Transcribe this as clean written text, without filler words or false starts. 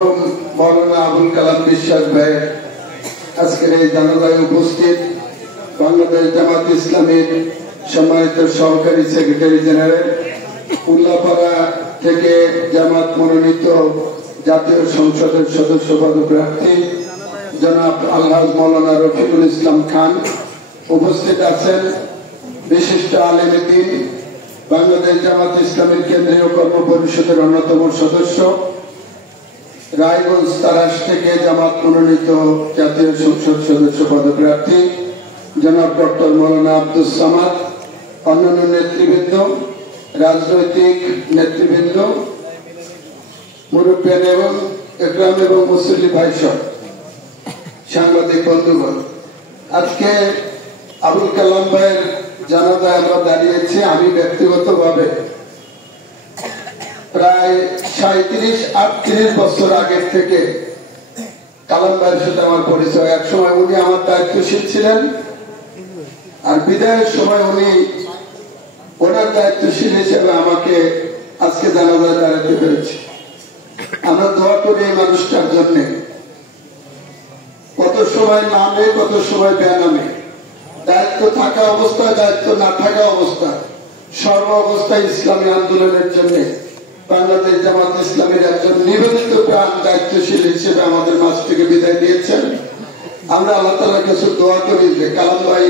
মৌলানা আবুল কালাম বিশ্বাস ভাই আজকের এই জানাজায় উপস্থিত বাংলাদেশ জামাত ইসলামীর সম্মানিত সহকারী সেক্রেটারি জেনারেল, উল্লাপাড়া থেকে জামাত মনোনীত জাতীয় সংসদের সদস্য পদপ্রার্থী জনাব আলহাজ মৌলানা রফিকুল ইসলাম খান, উপস্থিত আছেন বিশিষ্ট আলেমে দ্বীন, বাংলাদেশ জামাত ইসলামীর কেন্দ্রীয় কর্ম পরিষদের অন্যতম সদস্য, রায়গঞ্জ তারাস থেকে জামাত মনোনীত জাতীয় সংসদ সদস্য পদপ্রার্থী জনাব ডক্টর মৌলানা আব্দুস সামাদ, অন্যান্য নেতৃবৃন্দ, রাজনৈতিক নেতৃবৃন্দ, মুরব্বিয়ান এবং একরাম এবং মুসল্লি ভাইসহ, সাংবাদিক বন্ধুগণ, আজকে আবুল কালাম ভাইয়ের জানাজায় আমরা দাঁড়িয়েছি। আমি ব্যক্তিগতভাবে প্রায় 37-38 বছর আগের থেকে কালাম ভাইয়ের সাথে আমার পরিচয়। এক সময় উনি আমার দায়িত্বশীল ছিলেন, আর বিদায়ের সময় উনি ওনার দায়িত্বশীল হিসেবে আমাকে আজকে জানাজায় দাঁড়াতে পেরেছি। আমরা দোয়া করি এই মানুষটার জন্য। কত সময় নামে, কত সময় বেনামে, দায়িত্ব থাকা অবস্থায়, দায়িত্ব না থাকা অবস্থায়, সর্ব অবস্থায় ইসলামী আন্দোলনের জন্য বাংলাদেশ জামাত ইসলামের একজন নিবেদিত প্রাণ দায়িত্বশীল হিসেবে আমাদের মাঝ থেকে বিদায় দিয়েছেন। আমরা আল্লাহ তাআলার কাছে দোয়া করি যে কালাম ভাই